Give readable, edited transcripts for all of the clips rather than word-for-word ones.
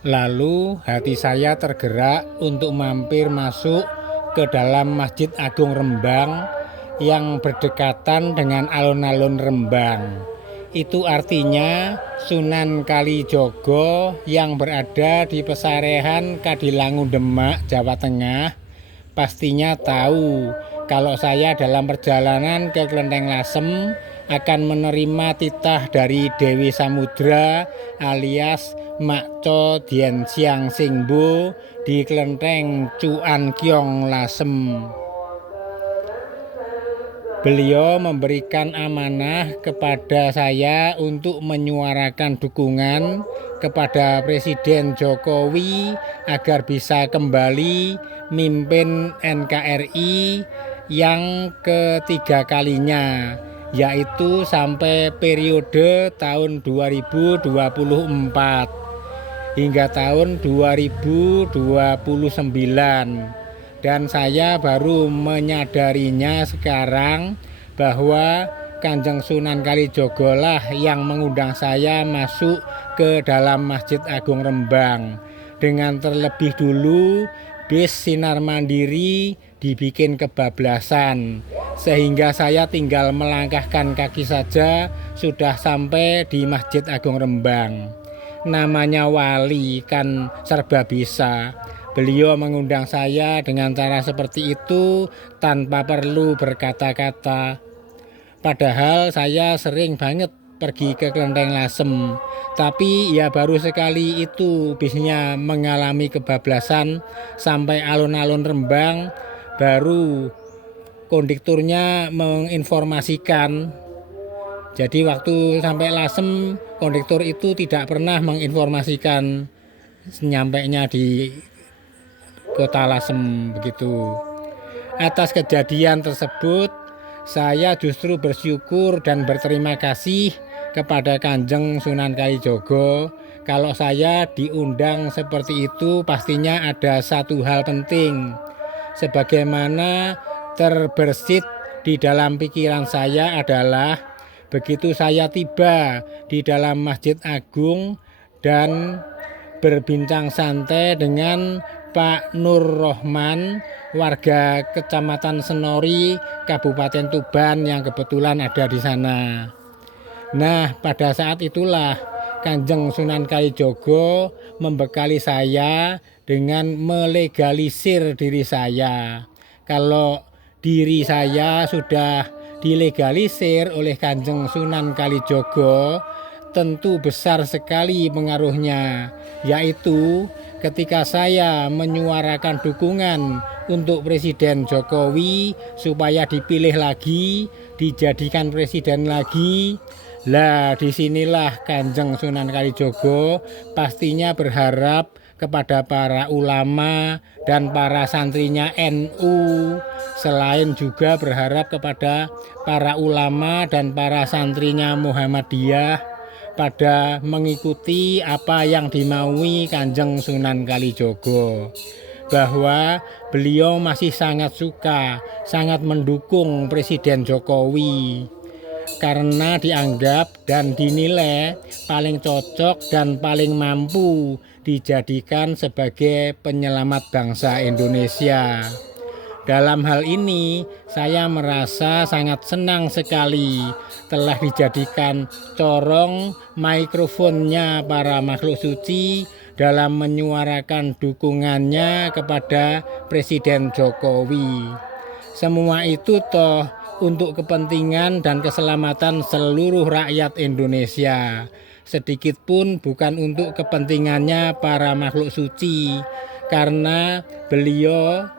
Lalu hati saya tergerak untuk mampir masuk ke dalam Masjid Agung Rembang yang berdekatan dengan alun-alun Rembang. Itu artinya Sunan Kalijogo yang berada di pesarehan Kadilangu Demak, Jawa Tengah, pastinya tahu kalau saya dalam perjalanan ke Klenteng Lasem akan menerima titah dari Dewi Samudra alias Makco Dien Siang Singbo di Klenteng Cuan Kiong Lasem. Beliau memberikan amanah kepada saya untuk menyuarakan dukungan kepada Presiden Jokowi agar bisa kembali mimpin NKRI yang ketiga kalinya, yaitu sampai periode tahun 2024 hingga tahun 2029. Dan saya baru menyadarinya sekarang bahwa Kanjeng Sunan Kalijogo lah yang mengundang saya masuk ke dalam Masjid Agung Rembang. Dengan terlebih dulu bis Sinar Mandiri dibikin kebablasan, sehingga saya tinggal melangkahkan kaki saja sudah sampai di Masjid Agung Rembang. Namanya wali kan serba bisa. Beliau mengundang saya dengan cara seperti itu tanpa perlu berkata-kata. Padahal saya sering banget pergi ke Klenteng Lasem, tapi ya baru sekali itu bisnya mengalami kebablasan sampai alun-alun Rembang, baru kondekturnya menginformasikan. Jadi waktu sampai Lasem, kondektur itu tidak pernah menginformasikan nyampainya di Kota Lasem begitu. Atas kejadian tersebut, saya justru bersyukur dan berterima kasih kepada Kanjeng Sunan Kalijogo. Kalau saya diundang seperti itu, pastinya ada satu hal penting. Sebagaimana terbersit di dalam pikiran saya adalah begitu saya tiba di dalam Masjid Agung dan berbincang santai dengan Pak Nur Rohman, warga Kecamatan Senori, Kabupaten Tuban yang kebetulan ada di sana. Nah, pada saat itulah Kanjeng Sunan Kalijogo membekali saya dengan melegalisir diri saya. Kalau diri saya sudah dilegalisir oleh Kanjeng Sunan Kalijogo, tentu besar sekali pengaruhnya, yaitu ketika saya menyuarakan dukungan untuk Presiden Jokowi supaya dipilih lagi, dijadikan presiden lagi. Lah disinilah Kanjeng Sunan Kalijogo pastinya berharap kepada para ulama dan para santrinya NU, selain juga berharap kepada para ulama dan para santrinya Muhammadiyah pada mengikuti apa yang dimaui Kanjeng Sunan Kalijogo, bahwa beliau masih sangat suka, sangat mendukung Presiden Jokowi karena dianggap dan dinilai paling cocok dan paling mampu dijadikan sebagai penyelamat bangsa Indonesia. Dalam hal ini, saya merasa sangat senang sekali telah dijadikan corong mikrofonnya para makhluk suci dalam menyuarakan dukungannya kepada Presiden Jokowi. Semua itu toh untuk kepentingan dan keselamatan seluruh rakyat Indonesia. Sedikit pun bukan untuk kepentingannya para makhluk suci, karena beliau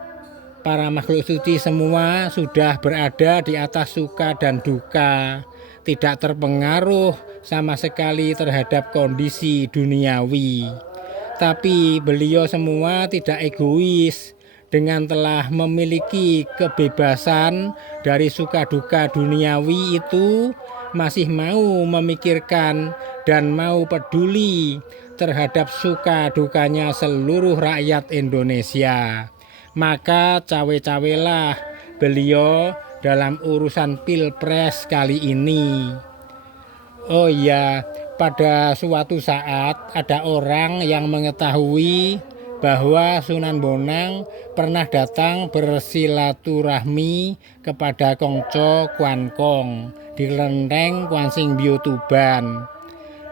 para makhluk suci semua sudah berada di atas suka dan duka, tidak terpengaruh sama sekali terhadap kondisi duniawi. Tapi beliau semua tidak egois, dengan telah memiliki kebebasan dari suka duka duniawi itu, masih mau memikirkan dan mau peduli terhadap suka dukanya seluruh rakyat Indonesia. Maka cawe-cawelah beliau dalam urusan pilpres kali ini. Oh iya, pada suatu saat ada orang yang mengetahui bahwa Sunan Bonang pernah datang bersilaturahmi kepada Kongco Kwankong di kelenteng Kwansing Bio Tuban.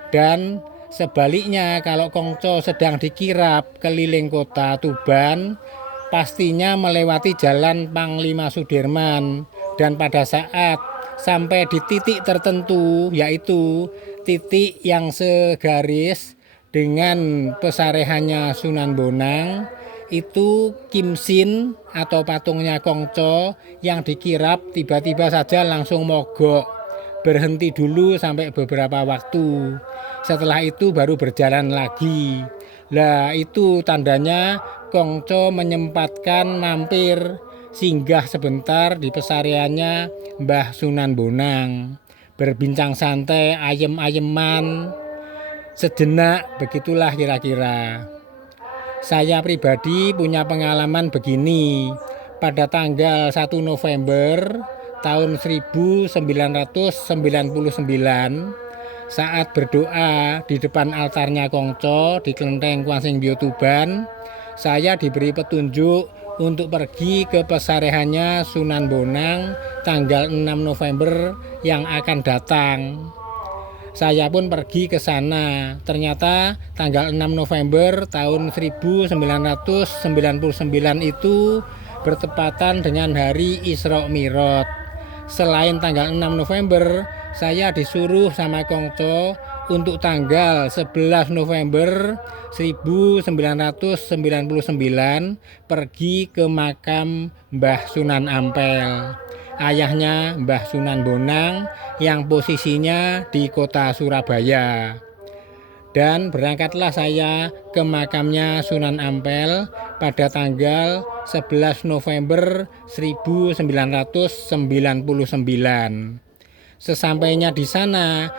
Dan sebaliknya, kalau Kongco sedang dikirap keliling kota Tuban, pastinya melewati jalan Panglima Sudirman. Dan pada saat sampai di titik tertentu, yaitu titik yang segaris dengan pesarehannya Sunan Bonang, itu Kim Sin atau patungnya Kongco yang dikirap tiba-tiba saja langsung mogok, berhenti dulu sampai beberapa waktu. Setelah itu baru berjalan lagi. Lah itu tandanya Kongco menyempatkan mampir singgah sebentar di pesareannya Mbah Sunan Bonang, berbincang santai ayem-ayeman sejenak, begitulah kira-kira. Saya pribadi punya pengalaman begini. Pada tanggal 1 November tahun 1999, saat berdoa di depan altarnya Kongco di kelenteng Kwansing Bio Tuban, saya diberi petunjuk untuk pergi ke pesarehannya Sunan Bonang tanggal 6 November yang akan datang. Saya pun pergi ke sana. Ternyata tanggal 6 November tahun 1999 itu bertepatan dengan hari Isra Mi'raj. Selain tanggal 6 November, saya disuruh sama Kongco untuk tanggal 11 November 1999 pergi ke makam Mbah Sunan Ampel, ayahnya Mbah Sunan Bonang yang posisinya di kota Surabaya. Dan berangkatlah saya ke makamnya Sunan Ampel pada tanggal 11 November 1999. Sesampainya di sana,